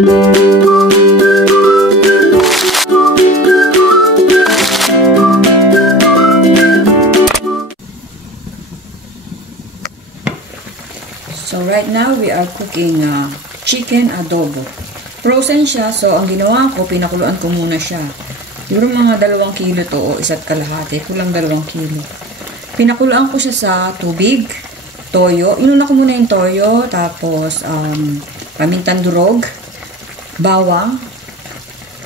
So right now we are cooking chicken adobo. Frozen siya, so ang ginawa ko, pinakuluan ko muna siya. Siguro mga 2 kilo to o 1.5 kulang 2 kilo. Pinakuluan ko siya sa tubig, toyo. Inuna ko muna yung toyo, tapos pamintang durog, bawang,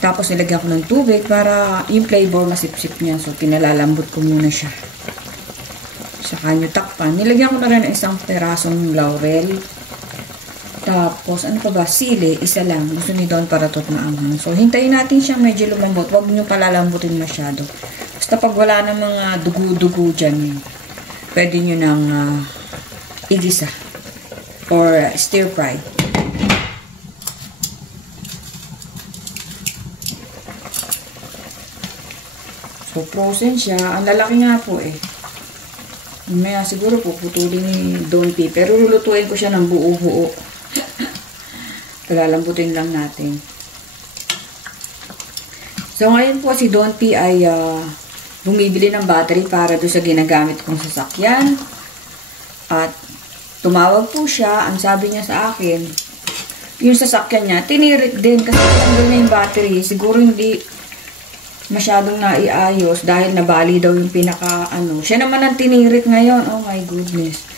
tapos nilagyan ko ng tubig para yung flavor masipsip niya. So pinalalambot ko muna siya. Saka nyo takpan. Nilagyan ko na rin isang perasong laurel. Tapos, ano pa ba? Sili, isa lang. Gusto ni Don para tot maanghang. So, hintayin natin siyang medyo lumambot. Huwag nyo palalambutin masyado. Basta pag wala ng mga dugo-dugo dyan, pwede nyo nang igisa. Or stir fry. So, frozen siya. Ang lalaki nga po eh. May siguro puputulin ni Don P. Pero lulutuin ko siya ng buo-buo. Palalambutin lang natin. So, ngayon po si Don P ay bumibili ng battery para doon sa ginagamit kong sasakyan. At tumawag po siya. Ang sabi niya sa akin, yung sasakyan niya, tinirik din kasi tanggal na yung battery. Siguro hindi masyadong naiayos dahil nabali daw yung siya naman ang tinirik ngayon. Oh my goodness.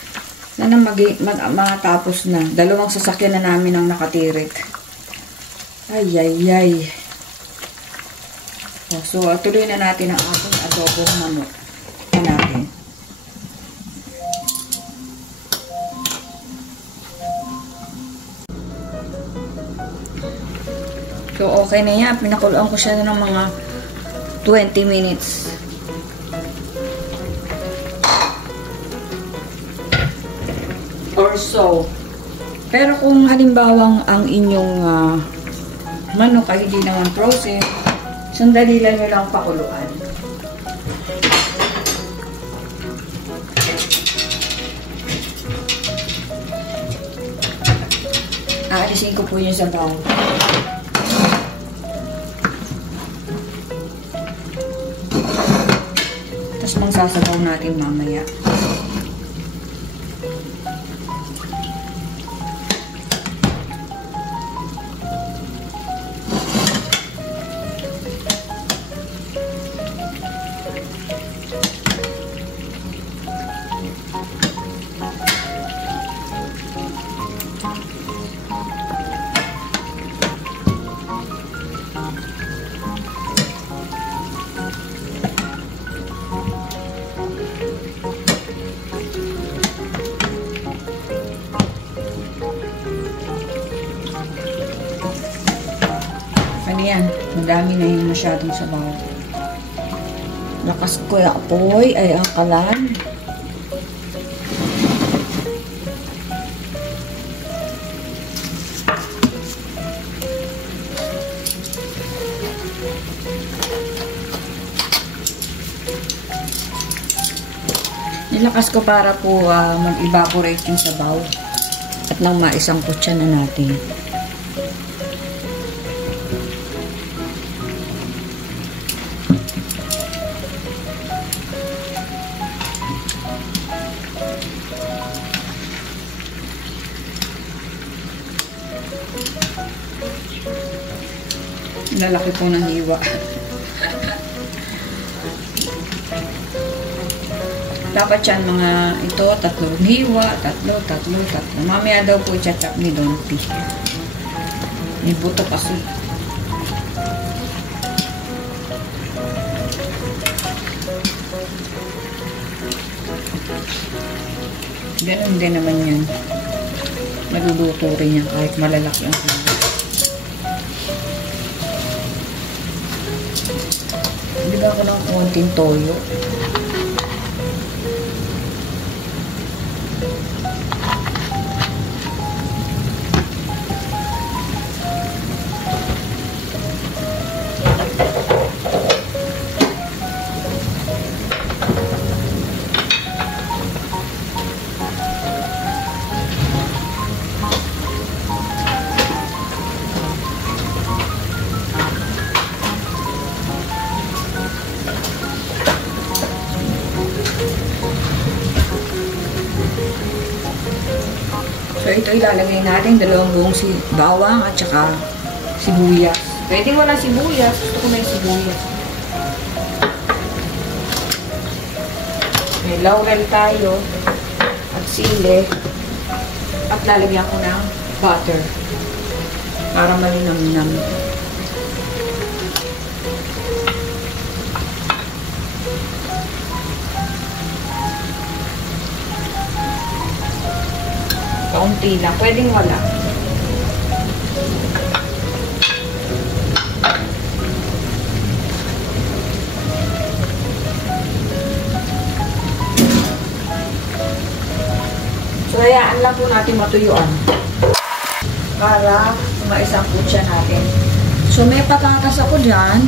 Sana matapos na. 2 sasakyan na namin ang nakatirik. Ay, ay, ay. So, tuloy na natin ang ating adobong manok. Ito natin. So, okay na yan. Pinakuluan ko siya ng mga 20 minutes. Or so. Pero kung halimbawang ang inyong manok ay hindi naman frozen, sandali lang nyo lang pakuluan. Aalisin ko po yung sabaw. Tapos magsasabaw natin mamaya. Yan, madami na yung masyadong sabaw. Lakas ko yung apoy ay angkalan. Nilakas ko para po mag-evaporate yung sabaw at nang maisang kutsa na natin. Lalaki po ng hiwa. Dapat yan mga ito, 3 hiwa, 3. Mamaya daw po i-chat-up ni Don P. May buto kasi. Ganun din naman yan. Maluluto rin yan kahit malalaki ang hiwa. Bigyan ko ng konting toyo. ito ilalagay natin 2 buong bawang at saka sibuyas. Pwede wala sibuyas. Gusto ko na yung sibuyas. May laurel tayo at sili. At lalagyan ko ng butter para malinam-nam. Kaunti lang. Pwedeng wala. So, hayaan lang po natin matuyuan para maisangkot siya natin. So, may patatas ako dyan.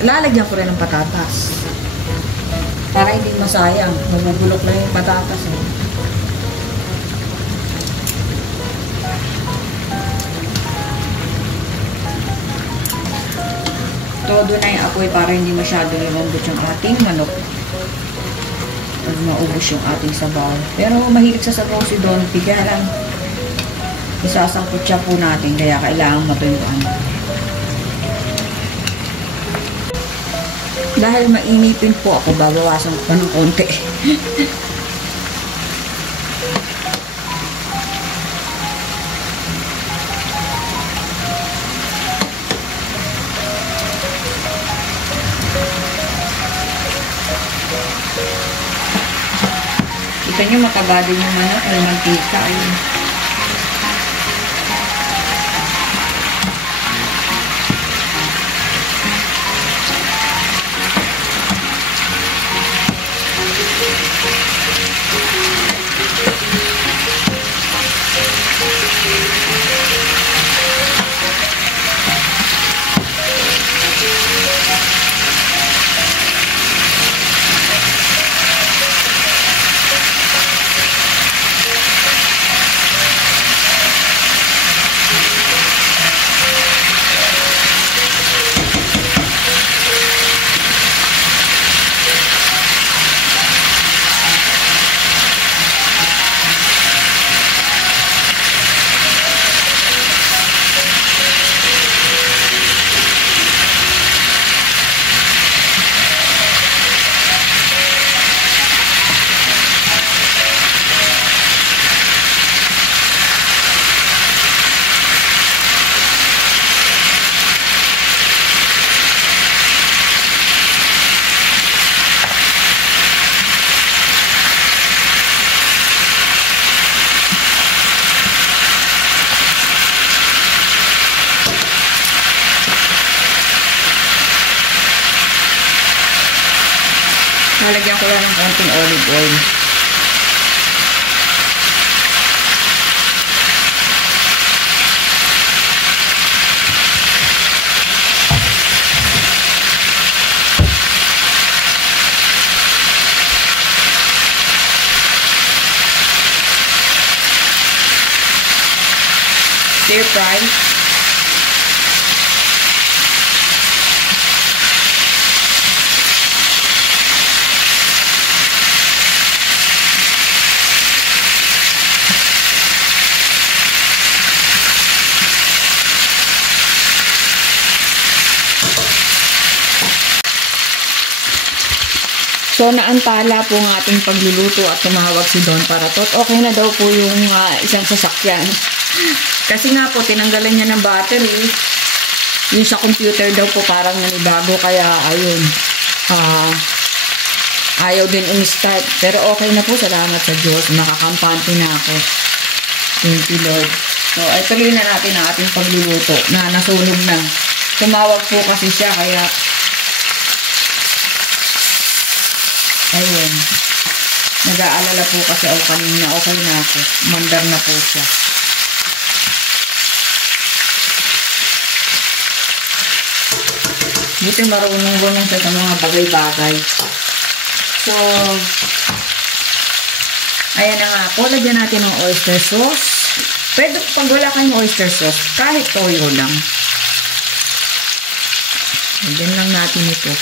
Lalagyan ko rin ng patatas para hindi masayang. Mabubulok lang yung patatas. Todo na yung apoy para hindi masyado lumambot yung ating manok. Pag maubos yung ating sabaw. Pero mahilig sa sabaw si Don P. Kaya lang, isasangkot siya po natin. Kaya kailangan matuyuan. Dahil mainipin po ako, babawasan ko pa ng konti. Kita nyo mataba din yung manok, may mantika. Ayun. Nalagyan ko lang ng konting olive oil. Stir fry. So, naantala po ng ating pagluluto at tumawag si Don para okay na daw po yung isang sasakyan. Kasi nga po, tinanggalan niya ng battery. Yung sa computer daw po parang nanibago. Kaya, ayun, ayaw din umistart. Pero okay na po, salamat sa Diyos. Nakakampante na ako. Thank you, Lord. So, ay tuloy na natin ang ating pagluluto na nasunog na. Tumawag po kasi siya, kaya ayun. Nag-aalala po kasi ako kanina. Okay na ako. Mandar na po siya. Dito marunong siya sa mga bagay-bagay. So, ayan na nga po. Lagyan natin ng oyster sauce. Pwede pag wala kayong oyster sauce, kahit toyo lang. Lagyan lang natin ito.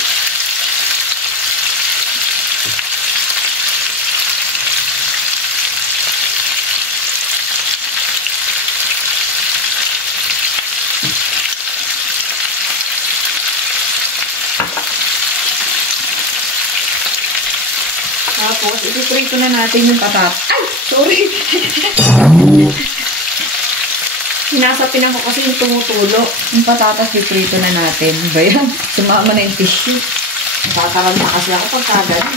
Tapos, ipiprito na natin yung patat. Ay! Sorry! Sinasapin ko kasi yung tumutulo. Yung patatas, ipiprito na natin. Ba yan? Sumama na yung tissue. Natatagal na kasi ako pagkagan.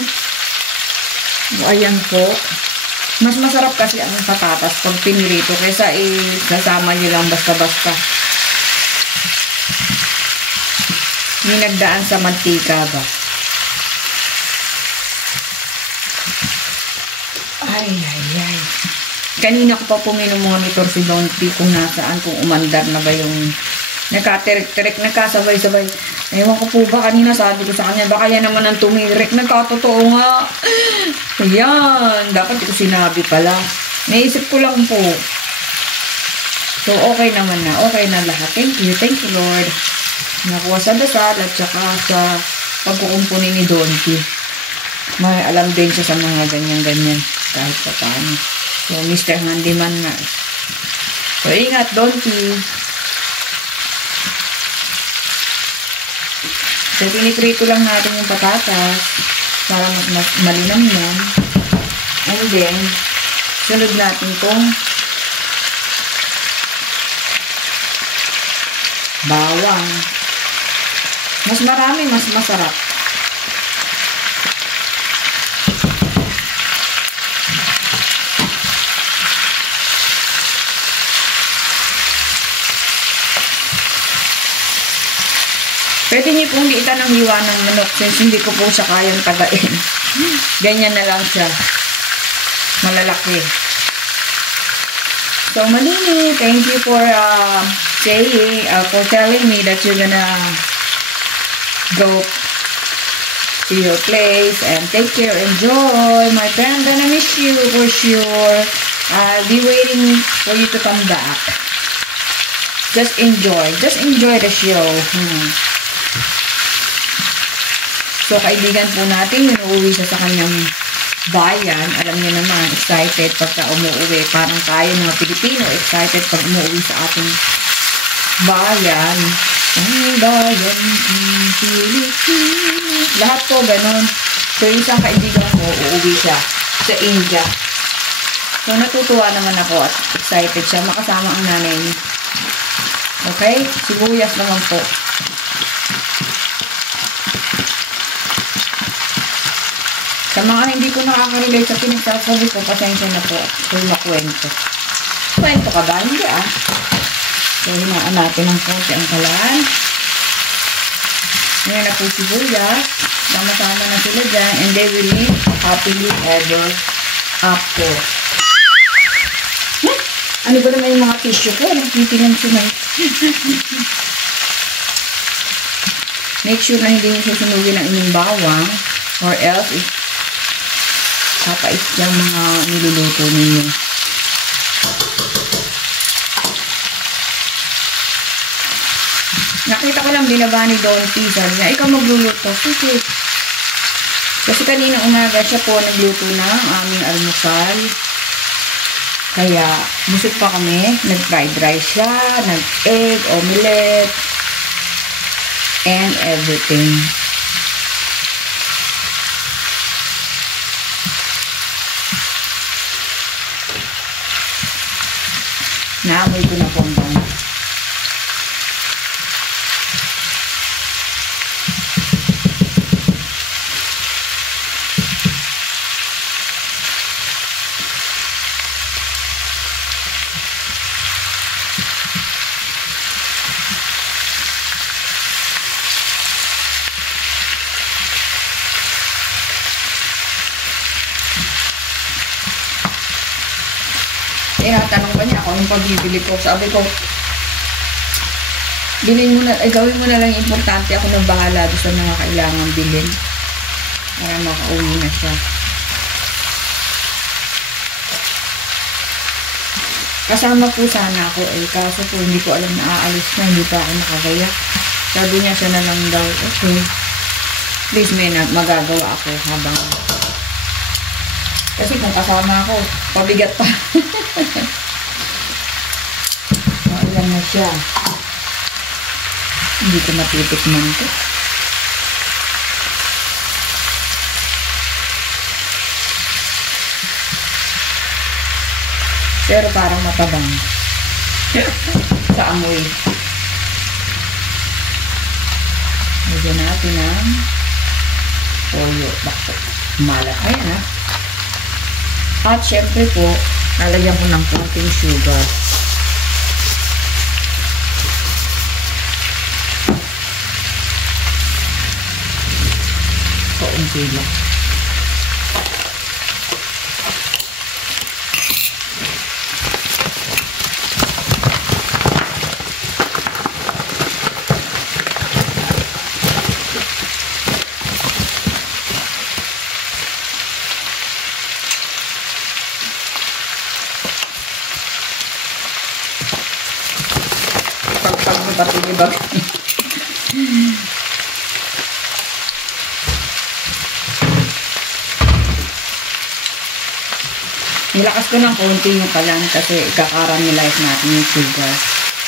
Ayan po. Mas masarap kasi ang patatas pag pinirito kaysa isasama nyo lang basta-basta. May nagdaan sa mantika ba? Ay. Kanina ko pa monitor si Don P kung nasaan, kung umandar na ba yung nagkatirik-tirik, nagkasabay-sabay. Ewan ko po ba, kanina sabi ko sa kanya, baka yan naman ang tumirik, nagkatotoo nga. Ayan, dapat ko sinabi pala. Naisip ko lang po. So, okay naman na. Okay na lahat. Thank you Lord. Nakuha sa dasal at saka sa pagkukumpuni ni Don P. May alam din siya sa mga ganyan-ganyan. Kahit pa paano. So, Mr. Handyman nga. So, ingat, Don P. So, piniprito lang natin yung patatas para mas malinam yan. And then, sunod natin itong bawang. Mas marami, mas masarap. Pwede niyo pong liitan ng hiwa ng manok since hindi ko po siya kayang tagain. Ganyan na lang siya. Malalaki. So, Malini, thank you for telling me that you're gonna go to your place and take care, enjoy. My friend, gonna miss you for sure. I'll be waiting for you to come back. Just enjoy the show. So, kaibigan po natin, yung uuwi siya sa kanyang bayan. Alam niyo naman, excited pagka umuwi. Parang tayo mga Pilipino, excited pag umuwi sa ating bayan. Ang bayan ng Pilipinas. Lahat po ganun. So, yung isang kaibigan ko, uuwi siya sa India. So, natutuwa naman ako at excited siya. Makasama ang nanay niya. Okay? Sibuyas naman po. Sa mga hindi ko nakaka-relate sa pinagsasabi ko, pasensya na po. Kung makwento. Kwento ka ba? Hindi ah. So, hinaan natin ng konti ang kalan. Ngayon na po sibuyas. Sama-sama na sila dyan. And they will live happily ever after. Ano ba naman yung mga tissue ko? Nagtitingnan siya na. Make sure na hindi nyo susunugin ang inyong bawang or else kapait yung mga niluluto ninyo. Nakita ko lang binaba ni Don P. Sabi niya, ikaw magluluto. Sige. Kasi kanina umaga siya po nagluto ng aming almusal. Kaya busog pa kami. Nag-fried rice siya, nag-egg, omelette, and everything. Naamoy ko na po ang bango. Tinatanong pa niya ako yung pagbibili ko. Sabi ko, bilhin mo na, gawin mo na lang importante. Ako nang bahala doon sa mga kailangan bilhin. Para makauwi na siya. Kasama po sana ako kaso po hindi ko alam na aalis na. Hindi pa ako nakagaya. Sabi niya siya na lang daw, okay. Please may magagawa ako habang kasi kung kasama ako, pabigat pa. Ilan na siya. Hindi ko matitikman ko. Pero parang matabang. Sa amoy. Lagyan natin ng toyo. Bakit? Malat. Ayan ha. At syempre po, lalagyan ko ng konting sugar. Kaunti lang. Pagpag mo pati di ba? Nilakas ko ng konti yung kalan kasi ikakaramelize natin yung sugar.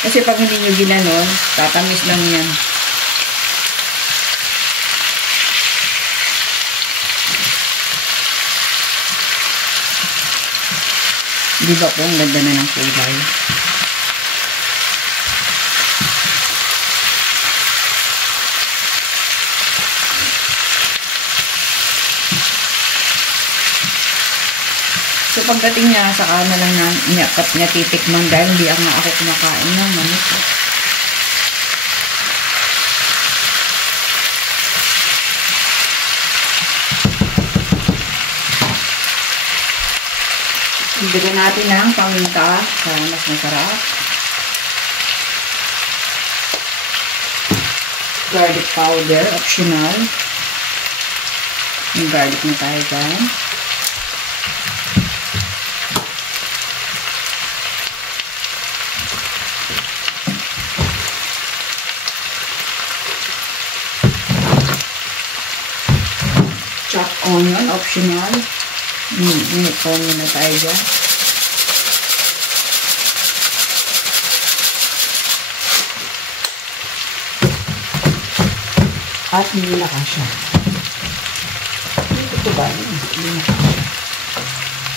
Kasi pag hindi nyo ginanon, tatamis lang yan. Di ba po, ang ganda na ng kulay. So, pagdating niya, saka na lang niya titikman dahil hindi nga ako kumakain ng manok. Ibigyan natin ng paminta para mas masarap. Garlic powder, optional. Yung garlic na tayo dyan. Chopped onion, optional. Minute onion na tayo dyan. At nilaka siya. Ito ba?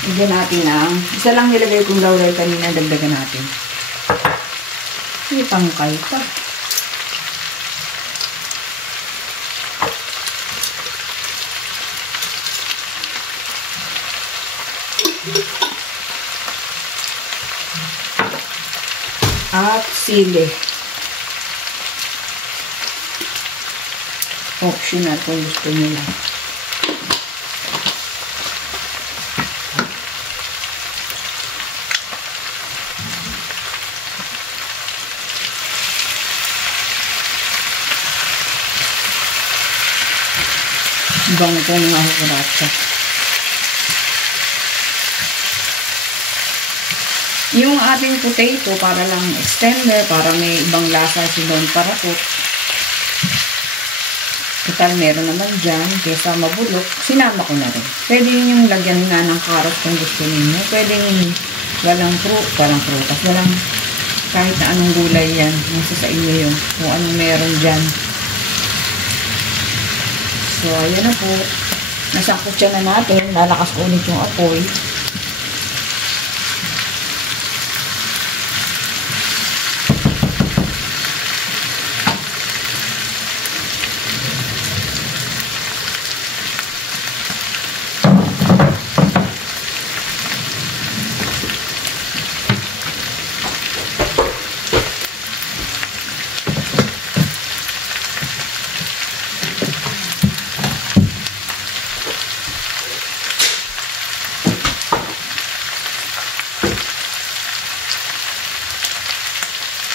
Nilagyan natin ang isa lang nilagay kong laurel kanina, dagdagan natin. May tangkay pa. At sili. Optional kung gusto nyo lang. Ibang ito mga hukuratsa. Yung ating potato, para lang extender, para may ibang lasa si Don Parakot. Total, meron naman dyan, kesa mabulok, sinama ko na rin. Pwede yung lagyan nga ng carrot kung gusto ninyo. Pwede yung walang parang prutas, walang kahit na anong gulay yan. Nasa sa inyo yung kung anong meron dyan. So, ayan na po. Nasangkot siya na natin. Lalakas ko ulit yung apoy.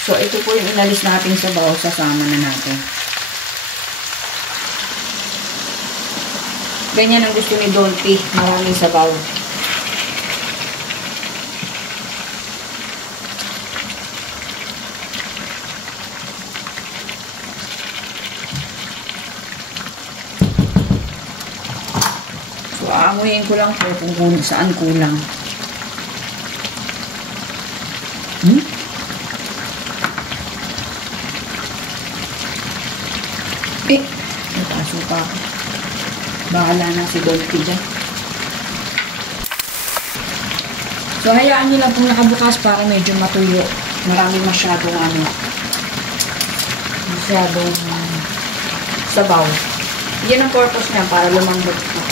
So, ito po yung inalis natin sa baw. Sasama na natin. Ganyan ang gusto ni Dolphy. Maraming sabaw. So, aamuyin ko lang po kung saan kulang. Nataso pa ako. Bahala na si Dolphy dyan. So, hayaan nyo lang pong nakabukas para medyo matuyo. Marami masyadong sabaw. Yan ang purpose niya para lumambot po.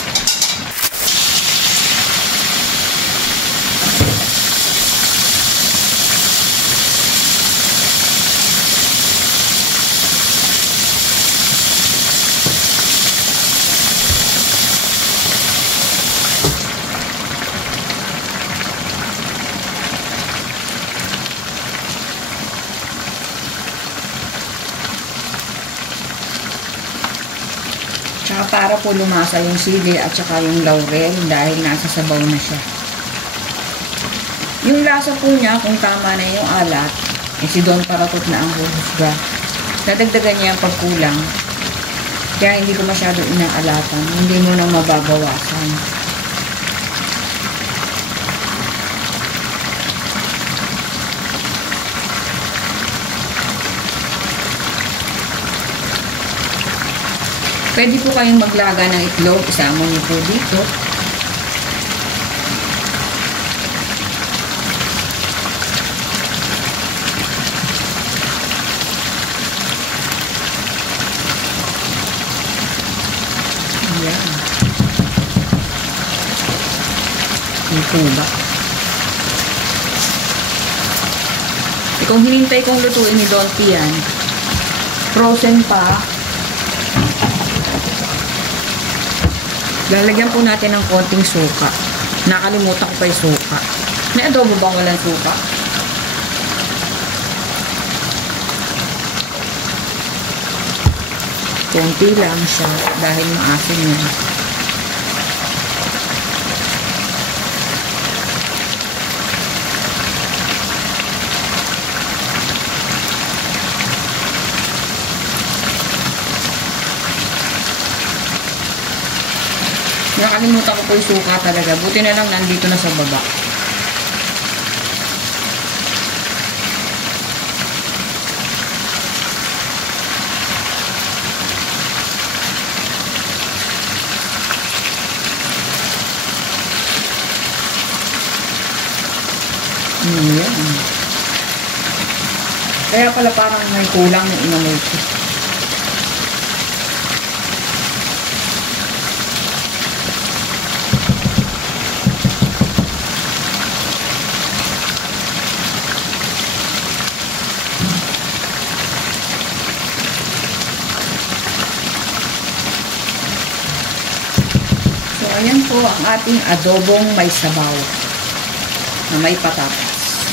Tsaka para po lumasa yung sili at saka yung laurel dahil nasa sabaw na siya. Yung lasa po niya, kung tama na yung alat, si Don Paratot na ang huhusga. Nadagdagan niya ang pagkulang. Kaya hindi ko masyado inaalatan. Hindi mo nang mababawasan. Pwede po kayong maglaga ng itlog. Isama niyo po dito. Ayan. Ito ba? Kung hinintay kong lutuin ni Don P yan, frozen pa, lalagyan po natin ng konting suka. Nakalimutan ko pa yung suka. May adobo bang walang suka? Konti lang siya dahil maasin yun. Nakalimutan ko po yung suka talaga. Buti na lang nandito na sa baba. Ayan. Kaya pala parang may kulang na inamoy ko. Ayan po ang ating adobong may sabaw na may patatas.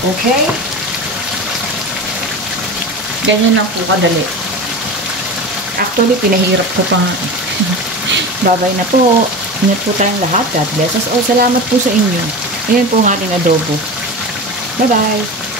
Okay? Ganyan lang po kadali. Actually, pinahirap ko pa nga. Babay na po. Ingat po tayong lahat. God bless us all. Salamat po sa inyo. Ayan po ang ating adobo. Bye-bye.